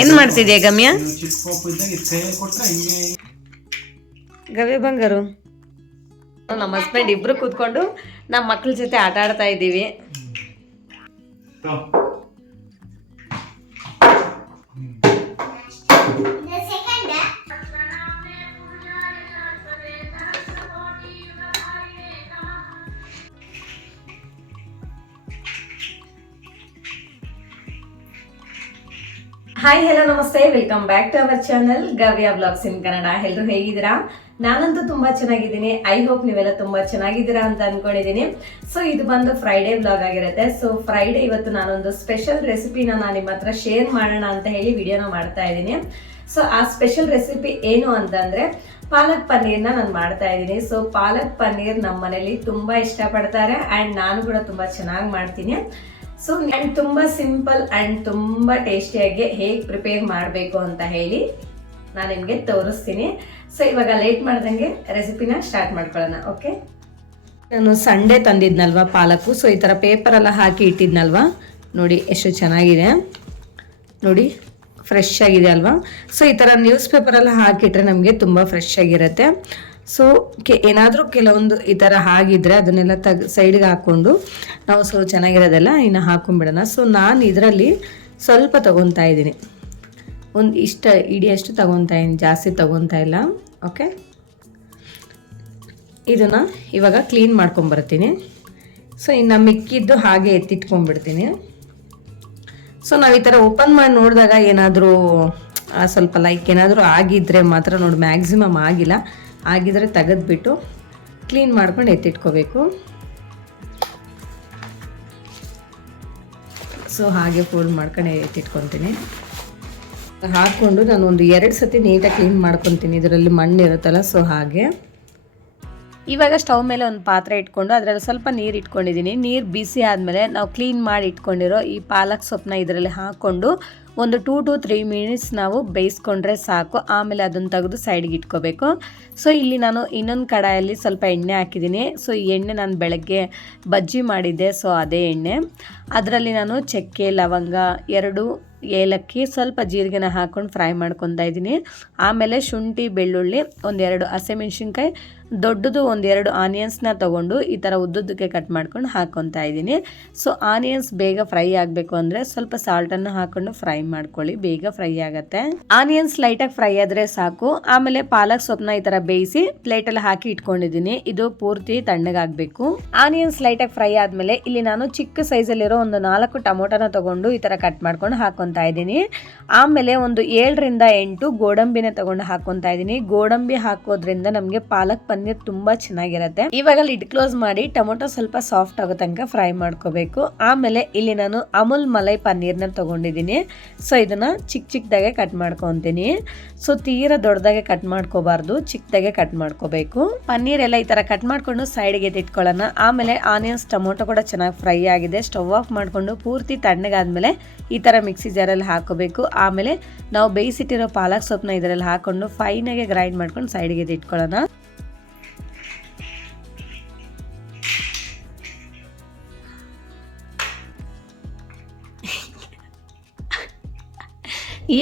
ಏನು ಮಾಡ್ತಿದ್ಯಾ ಗಮ್ಯ? ಗವ್ಯ ಬಂಗಾರು, ನಮ್ಮ ಹಸ್ಬೆಂಡ್ ಇಬ್ರು ಕೂತ್ಕೊಂಡು ನಮ್ಮ ಮಕ್ಳ ಜೊತೆ ಆಟ ಆಡ್ತಾ ಇದ್ದೀವಿ. ಹಾಯ್ ಹಲೋ ನಮಸ್ತೆ, welcome back to our channel Gavya blogs in Kannada. ಎಲ್ಲರೂ ಹೇಗಿದ್ದೀರಾ? ನಾನಂತೂ ತುಂಬಾ ಚೆನ್ನಾಗಿದ್ದೀನಿ. ಐ ಹೋಪ್ ನೀವೆಲ್ಲ ತುಂಬಾ ಚೆನ್ನಾಗಿದ್ದೀರಾ ಅಂತ ಅನ್ಕೊಂಡಿದ್ದೀನಿ. ಸೊ ಇದು ಬಂದು ಫ್ರೈಡೇ ಬ್ಲಾಗ್ ಆಗಿರುತ್ತೆ. ಸೊ ಫ್ರೈಡೇ ಇವತ್ತು ನಾನೊಂದು ಸ್ಪೆಷಲ್ ರೆಸಿಪಿನ ನಾನು ನಿಮ್ಮ ಹತ್ರ ಶೇರ್ ಮಾಡೋಣ ಅಂತ ಹೇಳಿ ವಿಡಿಯೋನ ಮಾಡ್ತಾ ಇದ್ದೀನಿ. ಸೊ ಆ ಸ್ಪೆಷಲ್ ರೆಸಿಪಿ ಏನು ಅಂತಂದ್ರೆ ಪಾಲಕ್ ಪನ್ನೀರ್ನ ನಾನು ಮಾಡ್ತಾ ಇದ್ದೀನಿ. ಸೊ ಪಾಲಕ್ ಪನ್ನೀರ್ ನಮ್ಮ ಮನೇಲಿ ತುಂಬಾ ಇಷ್ಟಪಡ್ತಾರೆ ಆ್ಯಂಡ್ ನಾನು ಕೂಡ ತುಂಬಾ ಚೆನ್ನಾಗಿ ಮಾಡ್ತೀನಿ. ಸೊ ಆ್ಯಂಡ್ ತುಂಬ ಸಿಂಪಲ್ ಆ್ಯಂಡ್ ತುಂಬ ಟೇಸ್ಟಿಯಾಗಿ ಹೇಗೆ ಪ್ರಿಪೇರ್ ಮಾಡಬೇಕು ಅಂತ ಹೇಳಿ ನಾನು ನಿಮಗೆ ತೋರಿಸ್ತೀನಿ. ಸೊ ಇವಾಗ ಲೇಟ್ ಮಾಡ್ದಂಗೆ ರೆಸಿಪಿನ ಸ್ಟಾರ್ಟ್ ಮಾಡ್ಕೊಳ್ಳೋಣ. ಓಕೆ, ನಾನು ಸಂಡೇ ತಂದಿದ್ನಲ್ವಾ ಪಾಲಕು. ಸೊ ಈ ಥರ ಪೇಪರೆಲ್ಲ ಹಾಕಿ ಇಟ್ಟಿದ್ನಲ್ವಾ, ನೋಡಿ ಎಷ್ಟು ಚೆನ್ನಾಗಿದೆ, ನೋಡಿ ಫ್ರೆಶ್ ಆಗಿದೆ ಅಲ್ವಾ. ಸೊ ಈ ಥರ ನ್ಯೂಸ್ ಪೇಪರೆಲ್ಲ ಹಾಕಿಟ್ರೆ ನಮಗೆ ತುಂಬ ಫ್ರೆಶ್ ಆಗಿರುತ್ತೆ. ಸೊ ಏನಾದರೂ ಕೆಲವೊಂದು ಈ ಥರ ಆಗಿದ್ರೆ ಅದನ್ನೆಲ್ಲ ಸೈಡ್ಗೆ ಹಾಕ್ಕೊಂಡು ನಾವು ಸೊ ಚೆನ್ನಾಗಿರೋದೆಲ್ಲ ಇನ್ನು ಹಾಕೊಂಡ್ಬಿಡೋಣ. ಸೊ ನಾನು ಇದರಲ್ಲಿ ಸ್ವಲ್ಪ ತೊಗೊತಾ ಇದ್ದೀನಿ, ಒಂದು ಇಷ್ಟ ಇಡಿಯಷ್ಟು ತೊಗೊತಾ ಇದ್ದೀನಿ, ಜಾಸ್ತಿ ತೊಗೊತಾ ಇಲ್ಲ. ಓಕೆ, ಇದನ್ನು ಇವಾಗ ಕ್ಲೀನ್ ಮಾಡ್ಕೊಂಬರ್ತೀನಿ. ಸೊ ಇನ್ನು ಮಿಕ್ಕಿದ್ದು ಹಾಗೆ ಎತ್ತಿಟ್ಕೊಂಡ್ಬಿಡ್ತೀನಿ. ಸೊ ನಾವು ಈ ಥರ ಓಪನ್ ಮಾಡಿ ನೋಡಿದಾಗ ಏನಾದರೂ ಸ್ವಲ್ಪ ಲೈಕ್ ಏನಾದರೂ ಆಗಿದ್ದರೆ ಮಾತ್ರ ನೋಡಿ, ಮ್ಯಾಕ್ಸಿಮಮ್ ಆಗಿಲ್ಲ, ಆಗಿದ್ರೆ ತೆಗೆದ್ಬಿಟ್ಟು ಕ್ಲೀನ್ ಮಾಡ್ಕೊಂಡು ಎತ್ತಿಟ್ಕೋಬೇಕು. ಸೊ ಹಾಗೆ ಫೋಲ್ಡ್ ಮಾಡ್ಕೊಂಡು ಎತ್ತಿಟ್ಕೊತೀನಿ. ಹಾಕ್ಕೊಂಡು ನಾನು ಒಂದು 2 ಸತಿ ನೀಟಾಗಿ ಕ್ಲೀನ್ ಮಾಡ್ಕೊತೀನಿ, ಇದರಲ್ಲಿ ಮಣ್ಣು ಇರುತ್ತಲ್ಲ. ಸೊ ಹಾಗೆ ಇವಾಗ ಸ್ಟವ್ ಮೇಲೆ ಒಂದು ಪಾತ್ರೆ ಇಟ್ಕೊಂಡು ಅದರಲ್ಲಿ ಸ್ವಲ್ಪ ನೀರು ಇಟ್ಕೊಂಡಿದ್ದೀನಿ. ನೀರು ಬಿಸಿ ಆದಮೇಲೆ ನಾವು ಕ್ಲೀನ್ ಮಾಡಿ ಇಟ್ಕೊಂಡಿರೋ ಈ ಪಾಲಕ್ ಸೊಪ್ಪನ್ನ ಇದರಲ್ಲಿ ಹಾಕ್ಕೊಂಡು ಒಂದು 2 to 3 ಮಿನಿಟ್ಸ್ ನಾವು ಬೇಯಿಸ್ಕೊಂಡ್ರೆ ಸಾಕು. ಆಮೇಲೆ ಅದನ್ನು ತೆಗೆದು ಸೈಡ್ಗೆ ಇಟ್ಕೋಬೇಕು. ಸೊ ಇಲ್ಲಿ ನಾನು ಇನ್ನೊಂದು ಕಡಾಯಲ್ಲಿ ಸ್ವಲ್ಪ ಎಣ್ಣೆ ಹಾಕಿದ್ದೀನಿ. ಸೊ ಈ ಎಣ್ಣೆ ನಾನು ಬೆಳಗ್ಗೆ ಬಜ್ಜಿ ಮಾಡಿದ್ದೆ, ಸೊ ಅದೇ ಎಣ್ಣೆ. ಅದರಲ್ಲಿ ನಾನು ಚಕ್ಕೆ, ಲವಂಗ, 2 ಏಲಕ್ಕಿ, ಸ್ವಲ್ಪ ಜೀರಿಗೆನ ಹಾಕ್ಕೊಂಡು ಫ್ರೈ ಮಾಡ್ಕೊತಾ ಇದ್ದೀನಿ. ಆಮೇಲೆ ಶುಂಠಿ, ಬೆಳ್ಳುಳ್ಳಿ, 1-2 ಹಸಿಮೆಣ್ಸಿನ್ಕಾಯಿ, ದೊಡ್ಡದು 1-2 ಆನಿಯನ್ಸ್ನ ತೊಗೊಂಡು ಈ ಥರ ಉದ್ದುದ್ದಕ್ಕೆ ಕಟ್ ಮಾಡ್ಕೊಂಡು ಹಾಕ್ಕೊತಾ ಇದ್ದೀನಿ. ಸೊ ಆನಿಯನ್ಸ್ ಬೇಗ ಫ್ರೈ ಆಗಬೇಕು ಅಂದರೆ ಸ್ವಲ್ಪ ಸಾಲ್ಟನ್ನು ಹಾಕ್ಕೊಂಡು ಫ್ರೈ ಮಾಡ್ಕೊಳ್ಳಿ, ಬೇಗ ಫ್ರೈ ಆಗುತ್ತೆ. ಆನಿಯನ್ಸ್ ಲೈಟಾಗಿ ಫ್ರೈ ಆದರೆ ಸಾಕು. ಆಮೇಲೆ ಪಾಲಕ್ ಸೊಪ್ಪನ್ನ ಈ ಥರ ಬೇಯಿಸಿ ಪ್ಲೇಟಲ್ಲಿ ಹಾಕಿ ಇಟ್ಕೊಂಡಿದ್ದೀನಿ. ಇದು ಪೂರ್ತಿ ತಣ್ಣಗಾಗಬೇಕು. ಆನಿಯನ್ಸ್ ಲೈಟಾಗಿ ಫ್ರೈ ಆದಮೇಲೆ ಇಲ್ಲಿ ನಾನು ಚಿಕ್ಕ ಸೈಜಲ್ಲಿರೋ ಒಂದು 4 ಟೊಮೊಟೊನ ತೊಗೊಂಡು ಈ ಥರ ಕಟ್ ಮಾಡ್ಕೊಂಡು ಹಾಕ್ಕೊತಾ ಇದ್ದೀನಿ. ಆಮೇಲೆ ಒಂದು 7ರಿಂದ 8 ಗೋಡಂಬಿನ ತೊಗೊಂಡು ಹಾಕ್ಕೊತಾ ಇದ್ದೀನಿ. ಗೋಡಂಬಿ ಹಾಕೋದ್ರಿಂದ ನಮಗೆ ಪಾಲಕ್ ಪನ್ನೀರ್ ತುಂಬಾ ಚೆನ್ನಾಗಿರುತ್ತೆ. ಇವಾಗ ಲಿಡ್ ಕ್ಲೋಸ್ ಮಾಡಿ ಟೊಮೊಟೊ ಸ್ವಲ್ಪ ಸಾಫ್ಟ್ ಆಗೋ ತನಕ ಫ್ರೈ ಮಾಡ್ಕೋಬೇಕು. ಆಮೇಲೆ ಇಲ್ಲಿ ನಾನು ಅಮೂಲ್ ಮಲೈ ಪನ್ನೀರ್ನ ತಗೊಂಡಿದ್ದೀನಿ. ಸೊ ಇದನ್ನ ಚಿಕ್ಕದಾಗೆ ಕಟ್ ಮಾಡ್ಕೊತೀನಿ. ಸೊ ತೀರಾ ದೊಡ್ಡದಾಗೆ ಕಟ್ ಮಾಡ್ಕೋಬಾರ್ದು, ಚಿಕ್ಕದಾಗೆ ಕಟ್ ಮಾಡ್ಕೋಬೇಕು. ಪನ್ನೀರ್ ಎಲ್ಲ ಈ ತರ ಕಟ್ ಮಾಡ್ಕೊಂಡು ಸೈಡ್ಗೆ ಇಟ್ಕೊಳ್ಳೋಣ. ಆಮೇಲೆ ಆನಿಯನ್ಸ್, ಟೊಮೊಟೊ ಕೂಡ ಚೆನ್ನಾಗಿ ಫ್ರೈ ಆಗಿದೆ. ಸ್ಟವ್ ಆಫ್ ಮಾಡ್ಕೊಂಡು ಪೂರ್ತಿ ತಣ್ಣಗಾದ್ಮೇಲೆ ಈ ತರ ಮಿಕ್ಸಿ ಜಾರಲ್ಲಿ ಹಾಕೋಬೇಕು. ಆಮೇಲೆ ನಾವು ಬೇಯಿಸಿಟ್ಟಿರೋ ಪಾಲಕ್ ಸೊಪ್ಪನ್ನ ಇದರಲ್ಲಿ ಹಾಕೊಂಡು ಫೈನಾಗೆ ಗ್ರೈಂಡ್ ಮಾಡ್ಕೊಂಡು ಸೈಡ್ಗೆ ಇಟ್ಕೊಳ್ಳೋಣ.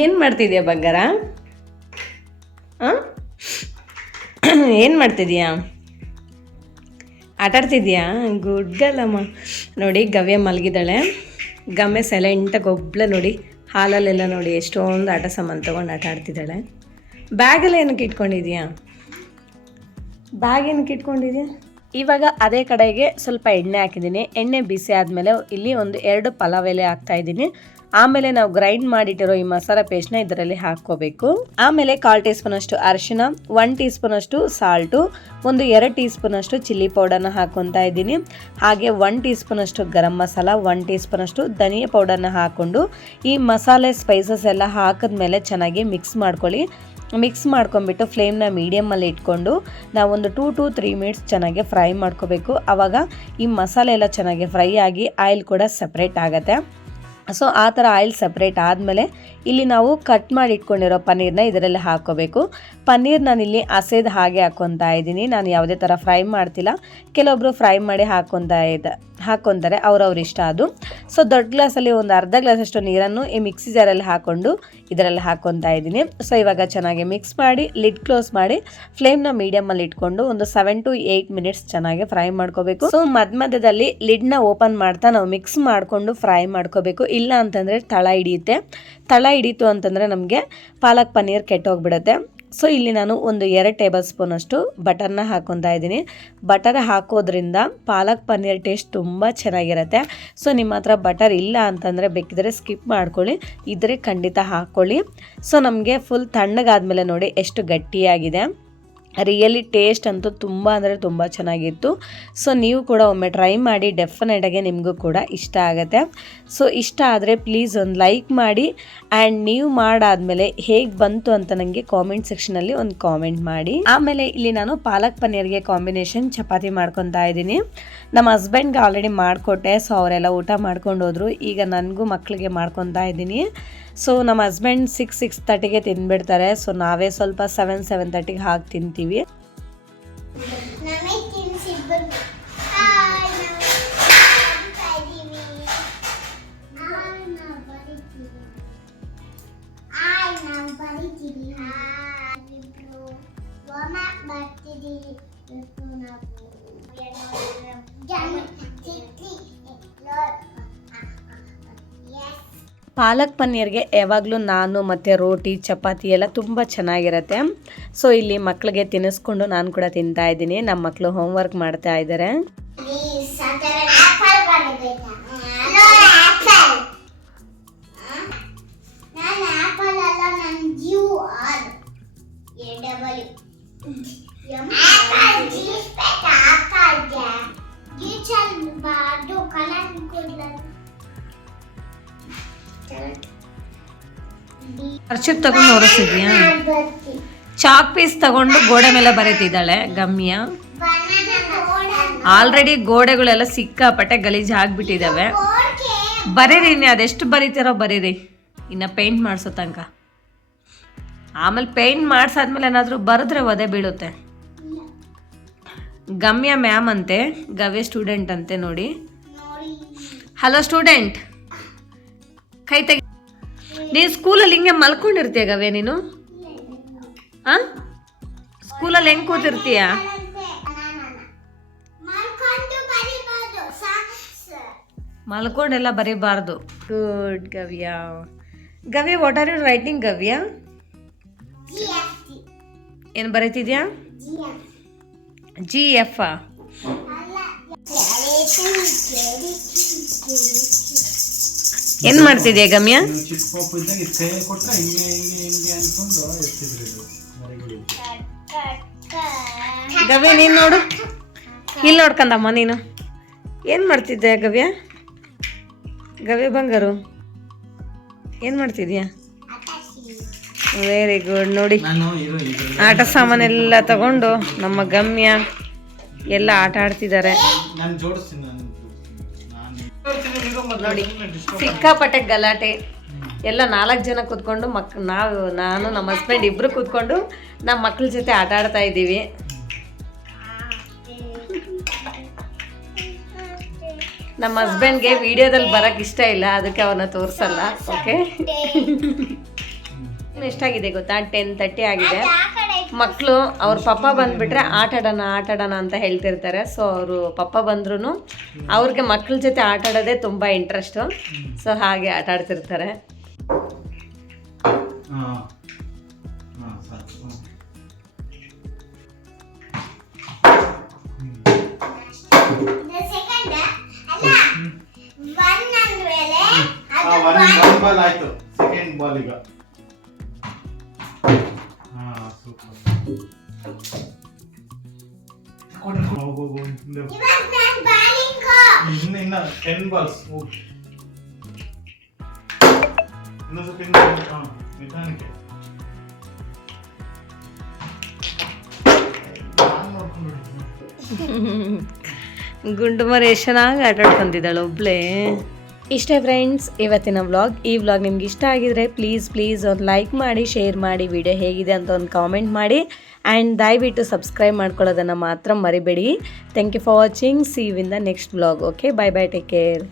ಏನು ಮಾಡ್ತಿದ್ಯಾ ಬಂಗಾರ? ಏನು ಮಾಡ್ತಿದ್ಯಾ? ಆಟಾಡ್ತಿದ್ಯಾ? ಗುಡ್ ಗರ್ಲ್ ಅಮ್ಮ. ನೋಡಿ ಗವ್ಯ ಮಲಗಿದ್ದಾಳೆ. ಗಮ್ಮೆ ಸೈಲೆಂಟಾಗಿ ಒಬ್ಳೆ ನೋಡಿ, ಹಾಲಲ್ಲೆಲ್ಲ ನೋಡಿ ಎಷ್ಟೊಂದು ಆಟ ಸಾಮಾನು ತೊಗೊಂಡು ಆಟ ಆಡ್ತಿದ್ದಾಳೆ. ಬ್ಯಾಗೆಲ್ಲ ಏನಕ್ಕೆ ಇಟ್ಕೊಂಡಿದ್ಯಾ? ಬ್ಯಾಗ್ ಏನಕ್ಕೆ ಇಟ್ಕೊಂಡಿದ್ಯಾ? ಇವಾಗ ಅದೇ ಕಡೆಗೆ ಸ್ವಲ್ಪ ಎಣ್ಣೆ ಹಾಕಿದ್ದೀನಿ. ಎಣ್ಣೆ ಬಿಸಿ ಆದಮೇಲೆ ಇಲ್ಲಿ ಒಂದು 2 ಪಲಾವ್ ಎಲೆ ಹಾಕ್ತಾಯಿದ್ದೀನಿ. ಆಮೇಲೆ ನಾವು ಗ್ರೈಂಡ್ ಮಾಡಿಟ್ಟಿರೋ ಈ ಮಸಾಲ ಪೇಸ್ಟ್ನ ಇದರಲ್ಲಿ ಹಾಕ್ಕೋಬೇಕು. ಆಮೇಲೆ 1/4 ಟೀ ಸ್ಪೂನ್ ಅಷ್ಟು ಅರಿಶಿನ, 1 ಟೀ ಸ್ಪೂನ್ ಅಷ್ಟು ಸಾಲ್ಟು, ಒಂದು 2 ಟೀ ಸ್ಪೂನ್ ಅಷ್ಟು ಚಿಲ್ಲಿ ಪೌಡರ್ನ ಹಾಕ್ಕೊತಾ ಇದ್ದೀನಿ. ಹಾಗೆ 1 ಟೀ ಸ್ಪೂನ್ ಅಷ್ಟು ಗರಂ ಮಸಾಲ, 1 ಟೀ ಸ್ಪೂನ್ ಅಷ್ಟು ಧನಿಯಾ ಪೌಡರ್ನ ಹಾಕ್ಕೊಂಡು ಈ ಮಸಾಲೆ ಸ್ಪೈಸಸ್ ಎಲ್ಲ ಹಾಕಿದ್ಮೇಲೆ ಚೆನ್ನಾಗಿ ಮಿಕ್ಸ್ ಮಾಡ್ಕೊಳ್ಳಿ. ಮಿಕ್ಸ್ ಮಾಡ್ಕೊಂಡ್ಬಿಟ್ಟು ಫ್ಲೇಮ್ನ ಮೀಡಿಯಮಲ್ಲಿ ಇಟ್ಕೊಂಡು ನಾವೊಂದು 2 to 3 ಮಿನಿಟ್ಸ್ ಚೆನ್ನಾಗಿ ಫ್ರೈ ಮಾಡ್ಕೋಬೇಕು. ಆವಾಗ ಈ ಮಸಾಲೆ ಎಲ್ಲ ಚೆನ್ನಾಗಿ ಫ್ರೈ ಆಗಿ ಆಯಿಲ್ ಕೂಡ ಸಪ್ರೇಟ್ ಆಗುತ್ತೆ. ಸೊ ಆ ಥರ ಆಯಿಲ್ ಸಪ್ರೇಟ್ ಆದಮೇಲೆ ಇಲ್ಲಿ ನಾವು ಕಟ್ ಮಾಡಿ ಇಟ್ಕೊಂಡಿರೋ ಪನ್ನೀರ್ನ ಇದರಲ್ಲಿ ಹಾಕ್ಕೋಬೇಕು. ಪನ್ನೀರ್ ನಾನಿಲ್ಲಿ ಹಸೆದು ಹಾಗೆ ಹಾಕ್ಕೊತಾ ಇದ್ದೀನಿ. ನಾನು ಯಾವುದೇ ಥರ ಫ್ರೈ ಮಾಡ್ತಿಲ್ಲ. ಕೆಲವೊಬ್ಬರು ಫ್ರೈ ಮಾಡಿ ಹಾಕ್ಕೊತಾರೆ, ಅವ್ರವ್ರ ಇಷ್ಟ ಅದು. ಸೊ ದೊಡ್ಡ ಗ್ಲಾಸಲ್ಲಿ ಒಂದು ಅರ್ಧ ಗ್ಲಾಸಷ್ಟು ನೀರನ್ನು ಈ ಮಿಕ್ಸಿ ಜಾರಲ್ಲಿ ಹಾಕ್ಕೊಂಡು ಇದರಲ್ಲಿ ಹಾಕ್ಕೊತಾ ಇದ್ದೀನಿ. ಸೊ ಇವಾಗ ಚೆನ್ನಾಗಿ ಮಿಕ್ಸ್ ಮಾಡಿ ಲಿಡ್ ಕ್ಲೋಸ್ ಮಾಡಿ ಫ್ಲೇಮ್ನ ಮೀಡಿಯಮಲ್ಲಿ ಇಟ್ಕೊಂಡು ಒಂದು 7 to 8 ಮಿನಿಟ್ಸ್ ಚೆನ್ನಾಗಿ ಫ್ರೈ ಮಾಡ್ಕೋಬೇಕು. ಸೊ ಮಧ್ಯದಲ್ಲಿ ಲಿಡ್ನ ಓಪನ್ ಮಾಡ್ತಾ ನಾವು ಮಿಕ್ಸ್ ಮಾಡಿಕೊಂಡು ಫ್ರೈ ಮಾಡ್ಕೋಬೇಕು. ಇಲ್ಲ ಅಂತಂದರೆ ತಳ ಹಿಡಿಯುತ್ತೆ. ತಳ ಹಿಡೀತು ಅಂತಂದರೆ ನಮಗೆ ಪಾಲಕ್ ಪನ್ನೀರ್ ಕೆಟ್ಟೋಗ್ಬಿಡುತ್ತೆ. ಸೊ ಇಲ್ಲಿ ನಾನು ಒಂದು 2 ಟೇಬಲ್ ಸ್ಪೂನ್ ಅಷ್ಟು ಬಟರ್ನ ಹಾಕ್ಕೊತಾ ಇದ್ದೀನಿ. ಬಟರ್ ಹಾಕೋದ್ರಿಂದ ಪಾಲಕ್ ಪನ್ನೀರ್ ಟೇಸ್ಟ್ ತುಂಬ ಚೆನ್ನಾಗಿರುತ್ತೆ. ಸೊ ನಿಮ್ಮ ಹತ್ರ ಬಟರ್ ಇಲ್ಲ ಅಂತಂದರೆ ಬೇಕಿದ್ರೆ ಸ್ಕಿಪ್ ಮಾಡ್ಕೊಳ್ಳಿ, ಇದ್ರೆ ಖಂಡಿತ ಹಾಕ್ಕೊಳ್ಳಿ. ಸೊ ನಮಗೆ ಫುಲ್ ತಣ್ಣಗಾದ್ಮೇಲೆ ನೋಡಿ ಎಷ್ಟು ಗಟ್ಟಿಯಾಗಿದೆ. ರಿಯಲಿ ಟೇಸ್ಟ್ ಅಂತೂ ತುಂಬ ಅಂದರೆ ತುಂಬ ಚೆನ್ನಾಗಿತ್ತು. ಸೊ ನೀವು ಕೂಡ ಒಮ್ಮೆ ಟ್ರೈ ಮಾಡಿ, ಡೆಫಿನೆಟಾಗಿ ನಿಮಗೂ ಕೂಡ ಇಷ್ಟ ಆಗುತ್ತೆ. ಸೊ ಇಷ್ಟ ಆದರೆ ಪ್ಲೀಸ್ ಒಂದು ಲೈಕ್ ಮಾಡಿ ಆ್ಯಂಡ್ ನೀವು ಮಾಡಾದಮೇಲೆ ಹೇಗೆ ಬಂತು ಅಂತ ನನಗೆ ಕಾಮೆಂಟ್ ಸೆಕ್ಷನಲ್ಲಿ ಒಂದು ಕಾಮೆಂಟ್ ಮಾಡಿ. ಆಮೇಲೆ ಇಲ್ಲಿ ನಾನು ಪಾಲಕ್ ಪನ್ನೀರ್ಗೆ ಕಾಂಬಿನೇಷನ್ ಚಪಾತಿ ಮಾಡ್ಕೊತಾ ಇದ್ದೀನಿ. ನಮ್ಮ ಹಸ್ಬೆಂಡ್ಗೆ ಆಲ್ರೆಡಿ ಮಾಡಿಕೊಟ್ಟೆ. ಸೊ ಅವರೆಲ್ಲ ಊಟ ಮಾಡ್ಕೊಂಡು ಹೋದರು. ಈಗ ನನಗೂ ಮಕ್ಕಳಿಗೆ ಮಾಡ್ಕೊತಾ ಇದ್ದೀನಿ. ಸೊ ನಮ್ಮ ಹಸ್ಬೆಂಡ್ 6-6:30ಗೆ ತಿಂದ್ಬಿಡ್ತಾರೆ. ಸೊ ನಾವೇ ಸ್ವಲ್ಪ 7-7:30ಗೆ ಹಾಕಿ ತಿಂತೀವಿ. ಪಾಲಕ್ ಪನ್ನೀರ್ಗೆ ಯಾವಾಗಲೂ ನಾನು ಮತ್ತು ರೋಟಿ ಚಪಾತಿ ಎಲ್ಲ ತುಂಬ ಚೆನ್ನಾಗಿರುತ್ತೆ. ಸೊ ಇಲ್ಲಿ ಮಕ್ಕಳಿಗೆ ತಿನ್ನಿಸ್ಕೊಂಡು ನಾನು ಕೂಡ ತಿಂತಾ ಇದ್ದೀನಿ. ನಮ್ಮ ಮಕ್ಕಳು ಹೋಮ್ವರ್ಕ್ ಮಾಡ್ತಾ ಇದ್ದಾರೆ. ಅರ್ಚಿಪ್ ತಗೊಂಡು ಹೊರಸಿದ್ಯಾ? ಚಾಕ್ ಪೀಸ್ ತಗೊಂಡು ಗೋಡೆ ಮೇಲೆ ಬರೀತಿದ್ದಾಳೆ ಗಮ್ಯ. ಆಲ್ರೆಡಿ ಗೋಡೆಗಳೆಲ್ಲ ಸಿಕ್ಕಾಪಟ್ಟೆ ಗಲೀಜು ಆಗ್ಬಿಟ್ಟಿದ್ದಾವೆ. ಬರೀರಿ, ಇನ್ನು ಅದೆಷ್ಟು ಬರೀತಿರೋ ಬರೀರಿ, ಇನ್ನು ಪೇಂಟ್ ಮಾಡಿಸೋ ತನಕ. ಆಮೇಲೆ ಪೇಂಟ್ ಮಾಡಿಸಾದ್ಮೇಲೆ ಏನಾದರೂ ಬರೆದ್ರೆ ಒದೆ ಬೀಳುತ್ತೆ. ಗಮ್ಯ ಮ್ಯಾಮ್ ಅಂತೆ, ಗವ್ಯ ಸ್ಟೂಡೆಂಟ್ ಅಂತೆ ನೋಡಿ. ಹಲೋ ಸ್ಟೂಡೆಂಟ್, ಕೈ ತೆಗಿ. ನೀನು ಸ್ಕೂಲಲ್ಲಿ ಹಿಂಗೆ ಮಲ್ಕೊಂಡಿರ್ತೀಯ ಗವ್ಯ ನೀನು? ಹಾಂ, ಸ್ಕೂಲಲ್ಲಿ ಹೆಂಗೆ ಕೂತಿರ್ತೀಯ? ಮಲ್ಕೊಂಡೆಲ್ಲ ಬರೀಬಾರ್ದು. Good Gavya. Gavya, what are you writing Gavya? ಏನು ಬರೀತಿದ್ಯಾ? GF. ಏನು ಮಾಡ್ತಿದ್ಯಾ ಗಮ್ಯ? ಗವ್ಯ ನೀನು ನೋಡು, ಇಲ್ಲಿ ನೋಡ್ಕಂದಮ್ಮ ನೀನು. ಏನು ಮಾಡ್ತಿದ್ದೆ ಗವ್ಯ? ಗವ್ಯ ಬಂಗಾರು, ಏನು ಮಾಡ್ತಿದ್ಯಾ? Very good. ನೋಡಿ, ಆಟ ಸಾಮಾನೆಲ್ಲ ತಗೊಂಡು ನಮ್ಮ ಗಮ್ಯ ಎಲ್ಲ ಆಟ ಆಡ್ತಿದ್ದಾರೆ ನೋಡಿ. ಸಿಕ್ಕಾಪಟ್ಟೆ ಗಲಾಟೆ ಎಲ್ಲ. 4 ಜನ ಕೂತ್ಕೊಂಡು ನಾನು ನಮ್ಮ ಹಸ್ಬೆಂಡ್ ಇಬ್ಬರು ಕೂತ್ಕೊಂಡು ನಮ್ಮ ಮಕ್ಕಳ ಜೊತೆ ಆಟ ಆಡ್ತಾ ಇದ್ದೀವಿ. ನಮ್ಮ ಹಸ್ಬೆಂಡ್ಗೆ ವಿಡಿಯೋದಲ್ಲಿ ಬರೋಕ್ಕೆ ಇಷ್ಟ ಇಲ್ಲ, ಅದಕ್ಕೆ ಅವನ್ನ ತೋರಿಸಲ್ಲ. ಓಕೆ, ಎಷ್ಟಾಗಿದೆ ಗೊತ್ತಾ? 10:30 ಆಗಿದೆ. ಮಕ್ಕಳು ಅವ್ರ ಪಪ್ಪ ಬಂದುಬಿಟ್ರೆ ಆಟಾಡೋಣ ಅಂತ ಹೇಳ್ತಿರ್ತಾರೆ. ಸೊ ಅವರು ಪಪ್ಪ ಬಂದ್ರೂ ಅವ್ರಿಗೆ ಮಕ್ಕಳ ಜೊತೆ ಆಟ ಆಡೋದೇ ತುಂಬ ಇಂಟ್ರೆಸ್ಟು. ಸೊ ಹಾಗೆ ಆಟ ಆಡ್ತಿರ್ತಾರೆ. ಇನ್ನ 10 ಬಾಲ್ಸ್ ಇನ್ನೊಂದು ಪಿನ್ ನಿಧಾನಕ್ಕೆ ಗುಂಡು ಮರಿ ಚೆನ್ನಾಗಿ ಆಟ ಆಡ್ಕೊಂತಿದ್ದಾಳೆ ಒಬ್ಳೆ. ಇಷ್ಟೇ ಫ್ರೆಂಡ್ಸ್ ಇವತ್ತಿನ ವ್ಲಾಗ್. ಈ ವ್ಲಾಗ್ ನಿಮ್ಗೆ ಇಷ್ಟ ಆಗಿದ್ರೆ ಪ್ಲೀಸ್ ಒಂದು ಲೈಕ್ ಮಾಡಿ, ಶೇರ್ ಮಾಡಿ, ವಿಡಿಯೋ ಹೇಗಿದೆ ಅಂತ ಒಂದು ಕಾಮೆಂಟ್ ಮಾಡಿ ಆ್ಯಂಡ್ ದಯವಿಟ್ಟು ಸಬ್ಸ್ಕ್ರೈಬ್ ಮಾಡ್ಕೊಳ್ಳೋದನ್ನು ಮಾತ್ರ ಮರಿಬೇಡಿ. Thank you for watching. See you in the next vlog. Okay, bye bye, take care.